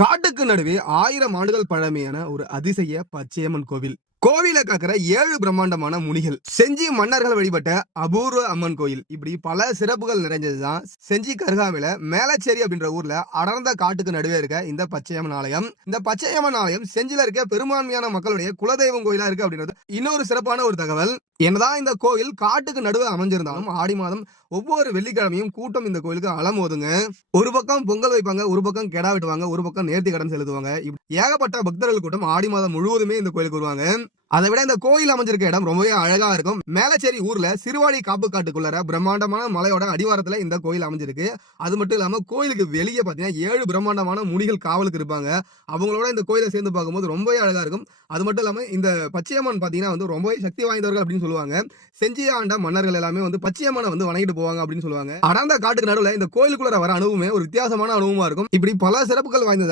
காட்டுக்கு நடுவே 1000 ஆண்டுகள் பழமையான ஒரு அதிசய பச்சையம்மன் கோவில். கோவில காக்கிற 7 பிரம்மாண்டமான முனிகள். செஞ்சி மன்னர்கள் வழிபட்ட அபூர்வ அம்மன் கோயில். இப்படி பல சிறப்புகள் நிறைஞ்சதுதான் செஞ்சிக்கு அருகாமையில மேலச்சேரி அப்படின்ற ஊர்ல அடர்ந்த காட்டுக்கு நடுவே இருக்க இந்த பச்சையம்மன் ஆலயம். இந்த பச்சையம்மன் ஆலயம் செஞ்சில இருக்க பெரும்பான்மையான மக்களுடைய குலதெய்வம் கோயிலா இருக்கு அப்படின்றது இன்னொரு சிறப்பான ஒரு தகவல். என்னதான் இந்த கோவில் காட்டுக்கு நடுவே அமைஞ்சிருந்தாலும் ஆடி மாதம் ஒவ்வொரு வெள்ளிக்கிழமையும் கூட்டம் இந்த கோயிலுக்கு அலமோதுங்க. ஒரு பக்கம் பொங்கல் வைப்பாங்க, ஒரு பக்கம் கெடா வெட்டுவாங்க, ஒரு பக்கம் நேர்த்தி கடன் செலுத்துவாங்க. ஏகப்பட்ட பக்தர்கள் கூட்டம் ஆடி மாதம் முழுவதுமே இந்த கோயிலுக்கு வருவாங்க. அதை விட இந்த கோயில் அமைஞ்சிருக்க இடம் ரொம்பவே அழகா இருக்கும். மேலச்சேரி ஊர்ல சிறுவாடி காப்பு காட்டுக்குள்ள பிரம்மாண்டமான மலையோட அடிவாரத்துல இந்த கோயில் அமைஞ்சிருக்கு. அது மட்டும் இல்லாம கோயிலுக்கு வெளியே பாத்தீங்கன்னா 7 பிரம்மாண்டமான முனிகள் காவலுக்கு இருப்பாங்க. அவங்களோட இந்த கோயிலை சேர்ந்து பார்க்கும்போது ரொம்பவே அழகா இருக்கும். அது மட்டும் இல்லாம இந்த பச்சையம்மன் பாத்தீங்கன்னா ரொம்பவே சக்தி வாய்ந்தவர்கள் அப்படின்னு சொல்லுவாங்க. செஞ்சி ஆண்ட மன்னர்கள் எல்லாமே பச்சையம்மனை வணங்கிட்டு போவாங்க அப்படின்னு சொல்லுவாங்க. அடர்ந்த காட்டுக்கு நடுவுல இந்த கோயிலுக்குள்ள வர அனுபவமே ஒரு வித்தியாசமான அனுபவமா இருக்கும். இப்படி பல சிறப்புகள் வாய்ந்தது.